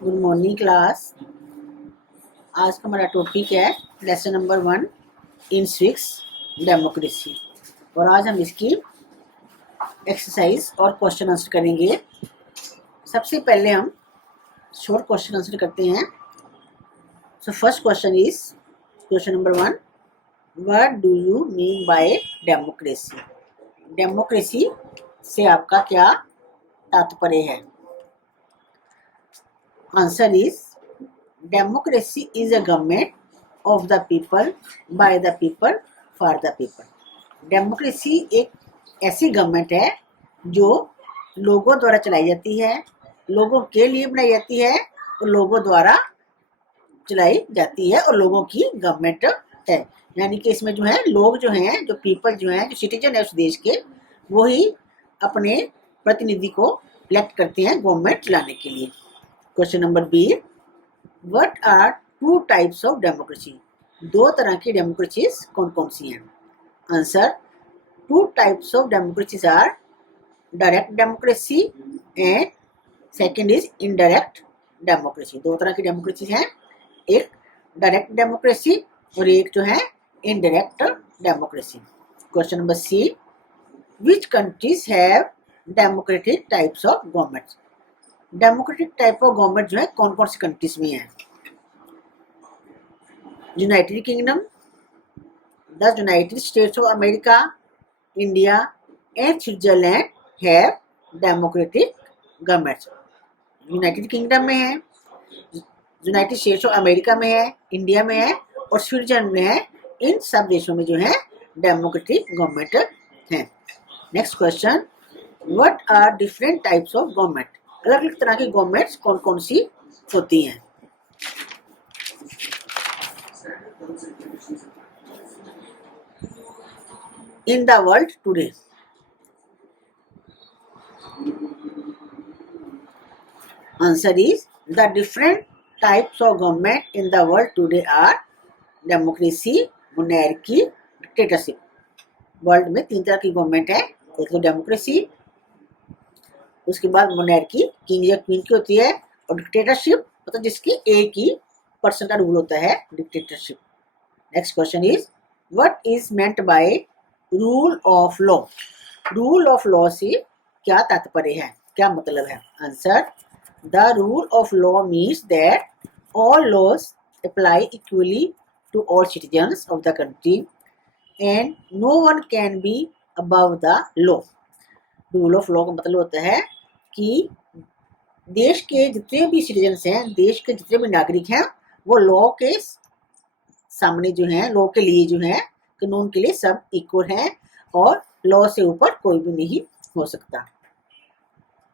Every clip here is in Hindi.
Good morning class. आज का हमारा टॉपिक है लेसन नंबर 1 इन सिविक्स डेमोक्रेसी। और आज हम इसकी एक्सरसाइज और क्वेश्चन आंसर करेंगे। सबसे पहले हम शॉर्ट क्वेश्चन आंसर करते हैं। So first question is question number 1, what do you mean by democracy? Democracy से आपका क्या तात्पर्य है? Answer is democracy is a government of the people bye the people for the people. Democracy एक ऐसी गवर्नमेंट है जो लोगों द्वारा चलाई जाती है, लोगों के लिए बनाई जाती है और लोगों द्वारा चलाई जाती है और लोगों की गवर्नमेंट है। यानी कि इसमें जो है लोग जो हैं, जो पीपल जो हैं, जो सिटीजन है उस देश के, वो ही अपने प्रतिनिधि को इलेक्ट करते हैं गवर्नमेंट चलाने के लिए। Question number B, What are two types of democracy? दो तरह की डेमोक्रेसीज कौन कौन सी हैं? Answer, two types of democracies are direct democracy and second is indirect democracy। दो तरह की डेमोक्रेसीज हैं, एक डायरेक्ट डेमोक्रेसी और एक जो है indirect democracy. Question number C, which countries have democratic types of government? Democratic type of government जो है कौन कौन सी कंट्रीज में है? United Kingdom, the United States of America, India and Switzerland have democratic governments. United Kingdom में है, यूनाइटेड स्टेट्स ऑफ अमेरिका में है, इंडिया में है और स्विट्जरलैंड में है। इन सब देशों में जो है डेमोक्रेटिक गवर्नमेंट है। Next question, what are different types of government? अलग अलग तरह की गवर्नमेंट्स कौन कौन सी होती हैं? In the world today, answer is the different types of government in the world today are democracy, monarchy, dictatorship। World में तीन तरह की गवर्नमेंट है, एक तो डेमोक्रेसी, उसके बाद मोनार्की, किंग या क्वीन की होती है, और डिक्टेटरशिप मतलब जिसकी एक ही पर्सन का रूल होता है, dictatorship. Next question is, what is meant by rule of law? Rule of law से क्या तात्पर्य है, क्या मतलब है? Answer, the rule of law means that all laws apply equally to all citizens of the country and no one can be above the law. Rule of law का मतलब होता है कि देश के जितने भी सिटीजन्स हैं, देश के जितने भी नागरिक हैं, वो लॉ के सामने जो हैं, लॉ के लिए जो है, कानून के लिए सब इक्वल हैं और लॉ से ऊपर कोई भी नहीं हो सकता।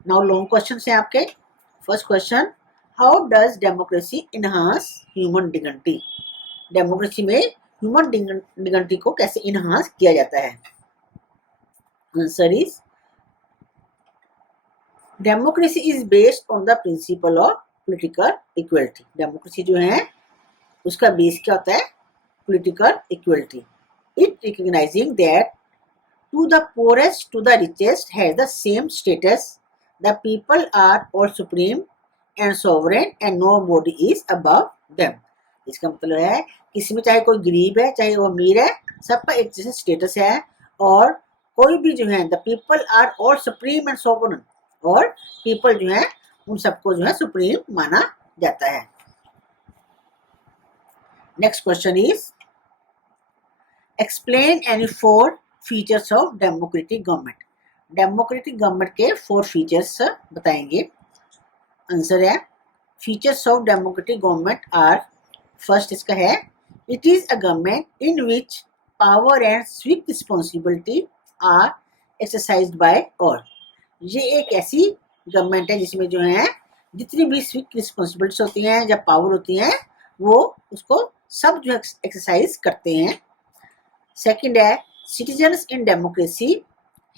नाउ लॉन्ग क्वेश्चन है आपके। First question, how does democracy enhance human dignity? Democracy में ह्यूमन डिग्निटी को कैसे इनहांस किया जाता है? Answer is, democracy is based on the principle of political equality. Democracy जो है उसका बेस क्या होता है? Political equality. It recognising that to the poorest to the richest has the same status, the people are all supreme and sovereign and nobody is above them। इसका मतलब है किसी में चाहे कोई गरीब है चाहे वो अमीर है, सबका एक जैसा स्टेटस है और कोई भी जो है the people are all supreme and sovereign, और पीपल जो है उन सबको जो है सुप्रीम माना जाता है। Next question is, explain any four features of democratic government. Democratic government के 4 फीचर्स बताएंगे। आंसर है, features of democratic government are, first इसका है, it is a government in which power and swift responsibility are exercised by all. ये एक ऐसी गवर्नमेंट है जिसमें जो है जितनी भी स्विफ्ट रिस्पॉन्सिबिलिटीज होती हैं या पावर होती हैं वो उसको सब जो एक्सरसाइज करते हैं। सेकंड है, citizens in democracy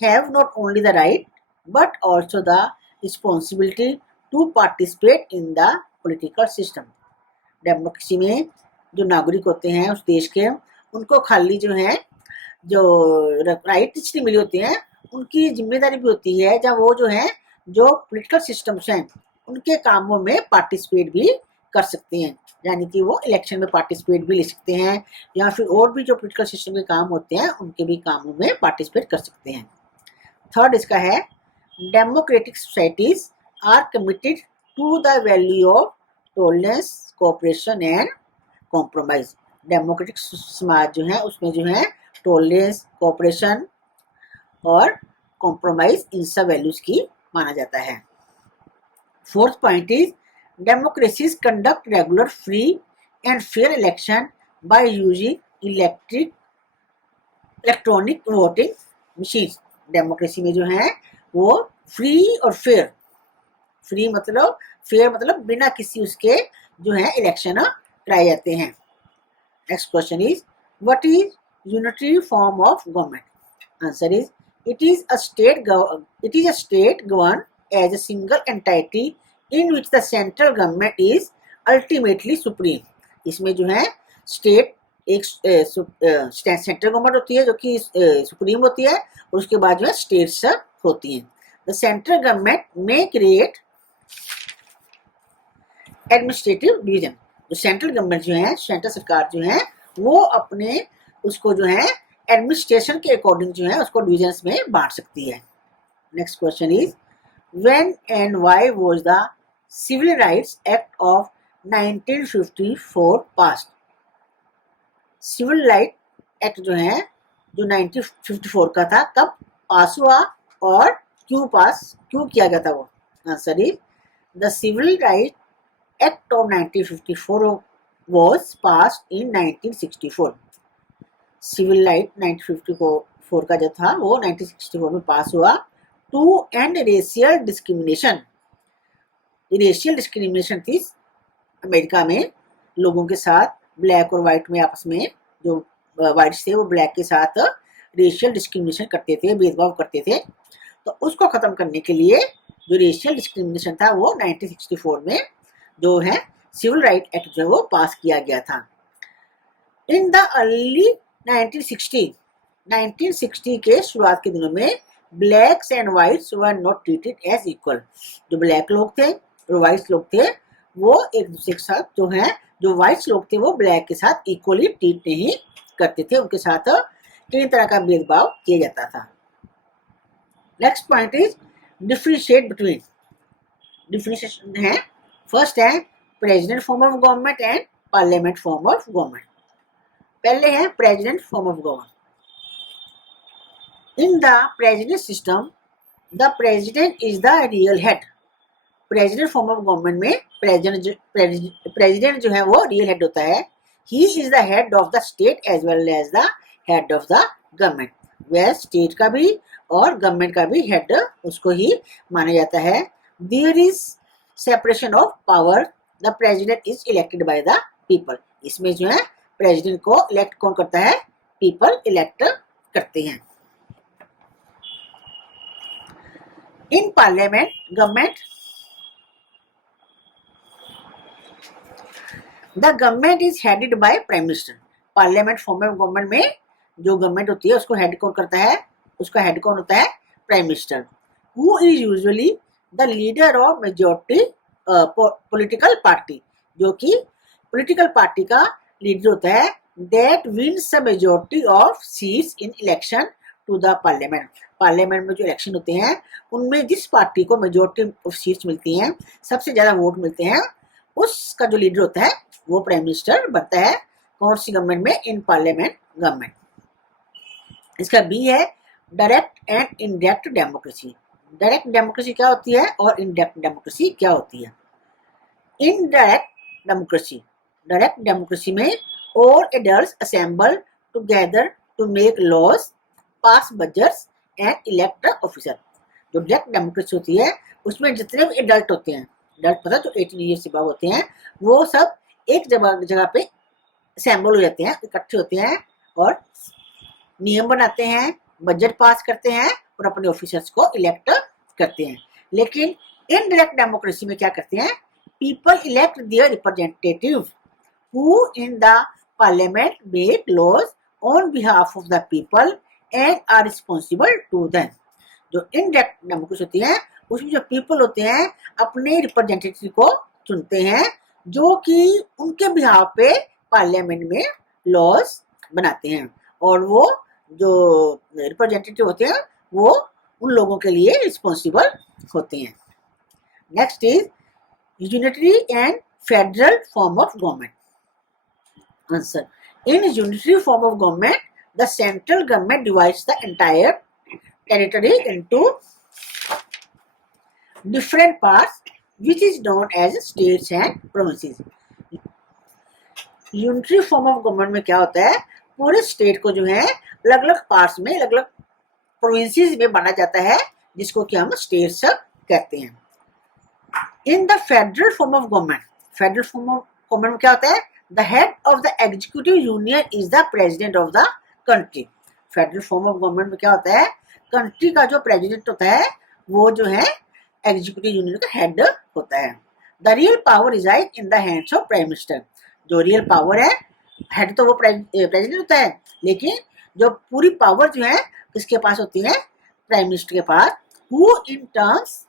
have not only the right but also the responsibility to participate in the political system। Democracy में जो नागरिक होते हैं उस देश के, उनको खाली जो है जो राइट इसलिए मिली होती हैं, उनकी जिम्मेदारी भी होती है जब वो जो है जो पॉलिटिकल सिस्टम्स हैं उनके कामों में पार्टिसिपेट भी कर सकते हैं, यानी कि वो इलेक्शन में पार्टिसिपेट भी ले सकते हैं, या फिर और भी जो पोलिटिकल सिस्टम के काम होते हैं उनके भी कामों में पार्टिसिपेट कर सकते हैं। थर्ड इसका है democratic societies are committed to the value of tolerance, cooperation and compromise. Democratic समाज जो है उसमें जो है टॉलरेंस, कोऑपरेशन और कॉम्प्रोमाइज इन सब वैल्यूज की माना जाता है। Fourth point is democracies conduct regular free and fair election by using electronic voting machine. Democracy में जो है वो फ्री और फेयर, फ्री मतलब फेयर मतलब बिना किसी उसके जो है इलेक्शन कराए जाते हैं। Next question is what is unitary form of government? Answer is it is a state governed as a single entity in which the central government is ultimately supreme। इसमें जो है स्टेट एक सेंट्रल गवर्नमेंट होती है जो कि सुप्रीम होती है, और उसके बाद जो है स्टेट्स होती हैं। द सेंट्रल गवर्नमेंट में क्रिएट एडमिनिस्ट्रेटिव डिवीजन। जो सेंट्रल गवर्नमेंट जो है, सेंट्रल सरकार जो है वो अपने उसको जो है एडमिनिस्ट्रेशन के अकॉर्डिंग जो है उसको डिविजन्स में बांट सकती है। Next question is when and why was the civil rights act of 1954 passed? Civil right act जो है जो 1954 का था, कब पास हुआ और क्यों किया गया था वो? Answer is the civil right act of 1954 was passed in 1964। Civil right 1954 का जो था वो 1964 में पास हुआ to end racial discrimination. Racial discrimination थी अमेरिका में, लोगों के साथ ब्लैक और वाइट में आपस में जो वाइट्स थे वो ब्लैक के साथ रेशियल डिस्क्रिमिनेशन करते थे, भेदभाव करते थे। तो उसको ख़त्म करने के लिए जो रेशियल डिस्क्रिमिनेशन था वो 1964 में जो है सिविल राइट एक्ट जो है वो पास किया गया था। इन द अर्ली 1960 के शुरुआत के दिनों में blacks and whites were not treated as equal. जो ब्लैक लोग थे और वाइट्स लोग थे वो एक दूसरे के साथ जो है, जो वाइट्स लोग थे वो ब्लैक के साथ इक्वली ट्रीट नहीं करते थे, उनके साथ कई तरह का भेदभाव किया जाता था। Next point is differentiate between. Differentiation है, फर्स्ट है president form of government and parliament form of government. पहले है president form of government. In the president system the president is the real head. President form of government में प्रेसिडेंट जो है वो रियल हेड होता है। He is the head of the state as well as the head of the government. वह स्टेट का भी और गवर्नमेंट का भी हेड उसको ही माना जाता है। There is separation of power. The president is elected by the people. इसमें जो है प्रेसिडेंट को इलेक्ट कौन करता है? पीपल इलेक्ट करते हैं। In parliament government the government is headed by prime minister. Parliament form of government में जो गवर्नमेंट होती है उसको हेड कौन करता है? उसका हेड कौन होता है? Prime minister. Who is usually the leader of majority political party. जो कि पॉलिटिकल पार्टी का लीडर होता है। That wins the majority of seats in election to the parliament. Parliament में जो इलेक्शन होते हैं उनमें जिस पार्टी को मेजॉरिटी ऑफ सीट्स मिलती हैं, सबसे ज्यादा वोट मिलते हैं, उसका जो लीडर होता है वो प्राइम मिनिस्टर बनता है। कौन सी गवर्नमेंट में? In parliament government. इसका बी है direct and indirect democracy. Direct democracy क्या होती है और इनडायरेक्ट डेमोक्रेसी क्या होती है? इनडायरेक्ट डेमोक्रेसी, डायरेक्ट डेमोक्रेसी में all adults assemble together to make laws, pass budgets and elect an officer। जो डायरेक्ट डेमोक्रेसी होती है उसमें जितने भी एडल्ट होते हैं, एडल्ट पता जो 18 ईयर्स से अबव होते हैं, वो सब एक जगह पे असेंबल हो जाते हैं, इकट्ठे होते हैं और नियम बनाते हैं, बजट पास करते हैं और अपने ऑफिसर्स को इलेक्ट करते हैं। लेकिन इनडायरेक्ट डेमोक्रेसी में क्या करते हैं? People elect their representative who in the parliament make laws on behalf of the people and are responsible to them. जो इनडायरेक्ट डेमोक्रेसी होती है उसमें जो पीपल होते हैं अपने रिप्रेजेंटेटिव को चुनते हैं जो कि उनके बिहाफ पे पार्लियामेंट में लॉज बनाते हैं, और वो जो रिप्रेजेंटेटिव होते हैं वो उन लोगों के लिए रिस्पॉन्सिबल होते हैं। Next is unitary and federal form of government. Answer, in unitary form of government, the central government divides the entire territory into different parts, which is known as states and provinces. Unitary form of government में क्या होता है, पूरे स्टेट को जो है अलग अलग पार्ट्स में, अलग अलग प्रोविंसेस में बांटा जाता है, जिसको कि हम स्टेट्स कहते हैं। In the federal form of government, federal form of government में क्या होता है, the head of the executive union is the president of the country. Federal form of government में क्या होता है, कंट्री का जो प्रेसिडेंट होता है वो जो है एग्जीक्यूटिव यूनियन का हेड होता है। The real power reside in the hands of prime minister. जो रियल पावर है, हेड तो वो प्रेसिडेंट होता है, लेकिन जो पूरी पावर जो है किसके पास होती है, प्राइम मिनिस्टर के पास, who in terms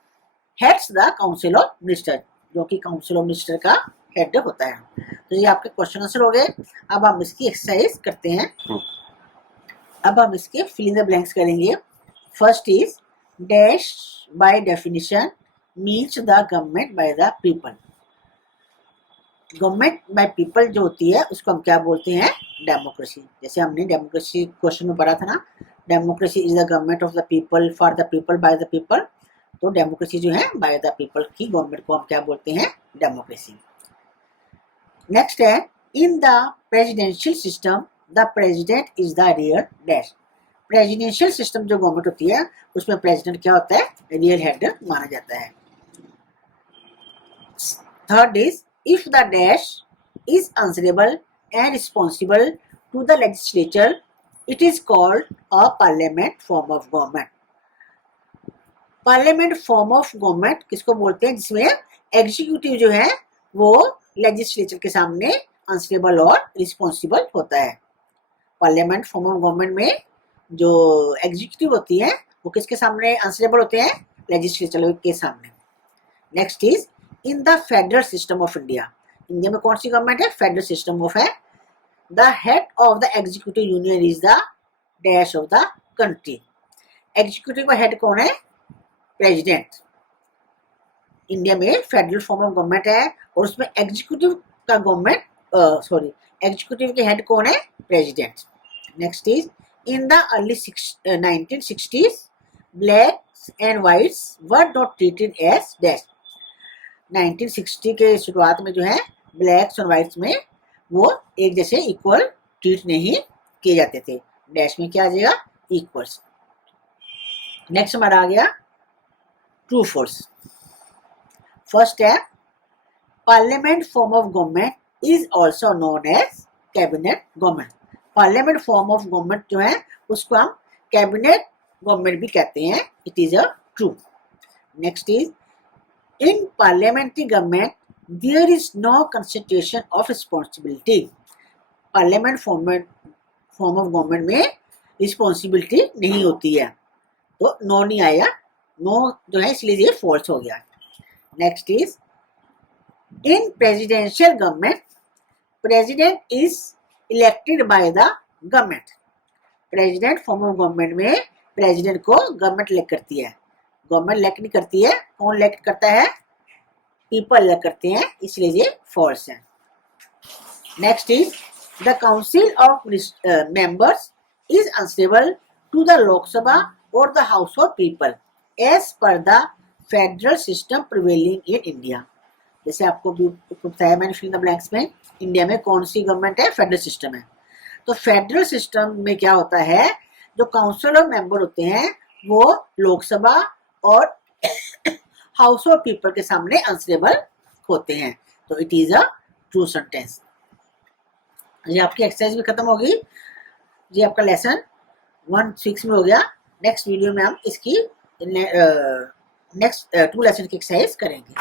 heads the council of minister, जो कि काउंसिल ऑफ मिनिस्टर का हेड होता है। तो ये आपके क्वेश्चन आंसर हो गए। अब हम इसकी एक्सरसाइज करते हैं। अब हम इसके फिल इन द ब्लैंक्स करेंगे। First is dash by definition means the government by the people. Government by people जो होती है उसको हम क्या बोलते हैं, डेमोक्रेसी। जैसे हमने डेमोक्रेसी क्वेश्चन में पढ़ा था ना, democracy is the government of the people, for the people, bye the people. तो डेमोक्रेसी जो है बाय द पीपल की गवर्नमेंट को हम क्या बोलते हैं, डेमोक्रेसी। नेक्स्ट है, in the presidential system the president is the real dash. Presidential system जो गवर्नमेंट होती है उसमें प्रेसिडेंट क्या होता है, रियल हेड माना जाता है। Third is, if the dash is answerable and responsible to the legislature, it is called a parliament form of government. Parliament form of government किसको बोलते हैं, जिसमें एग्जीक्यूटिव जो है वो लेजिस्लेचर के सामने आंसरेबल और रिस्पॉन्सिबल होता है। पार्लियामेंट फॉर्म ऑफ गवर्नमेंट में जो एग्जीक्यूटिव होती है वो किसके सामने आंसरेबल होते हैं, लेजिस्लेचर के सामने। Next is, in the federal system of India. India में कौन सी गवर्नमेंट है, फेडरल सिस्टम ऑफ है। The head of the executive union is the dash of the country. Executive का हेड कौन है, प्रेसिडेंट। इंडिया में फेडरल फॉर्म ऑफ गवर्नमेंट है और उसमें एग्जीक्यूटिव का गवर्नमेंट एग्जीक्यूटिव के हेड कौन है, president. Next is, in the early 1960s blacks and whites were not treated as dash। 1960 के शुरुआत में जो है ब्लैक्स और व्हाइट्स में वो एक जैसे इक्वल ट्रीट नहीं किए जाते थे। डैश में क्या आ जाएगा, इक्वल्स। नेक्स्ट हमारा आ गया ट्रू फोर्स। फर्स्ट है, parliament form of government is also known as cabinet government. Parliament form of government जो है उसको हम कैबिनेट गवर्नमेंट भी कहते हैं। It is a true. Next is, in parliamentary government there is no concentration of responsibility। Parliament form of government में रिस्पॉन्सिबिलिटी नहीं होती है, तो नो नहीं आया, नो जो है इसलिए ये फॉल्स हो गया। Next is, in presidential government president is elected by the government. President form of government में प्रेसिडेंट को गवर्नमेंट इलेक्ट करती है, गवर्नमेंट इलेक्ट नहीं करती है। कौन इलेक्ट करता है, पीपल इलेक्ट करते हैं, इसलिए ये फॉल्स है। Next is, the council of members is answerable to the Lok Sabha और the house of people as per the federal system prevailing in India. जैसे आपको भी बताया मैंने फिल इन द ब्लैंक्स में, इंडिया में कौन सी गवर्नमेंट है, फेडरल सिस्टम है। तो फेडरल सिस्टम में क्या होता है, जो काउंसिल ऑफ मेंबर होते हैं वो लोकसभा और हाउस ऑफ पीपल के सामने आंसरेबल होते हैं। तो it is a true sentence. ये आपकी एक्सरसाइज भी खत्म होगी, ये आपका लेसन 1-6 में हो गया। नेक्स्ट वीडियो में हम इसकी नेक्स्ट 2 लेसन की एक्सरसाइज करेंगे।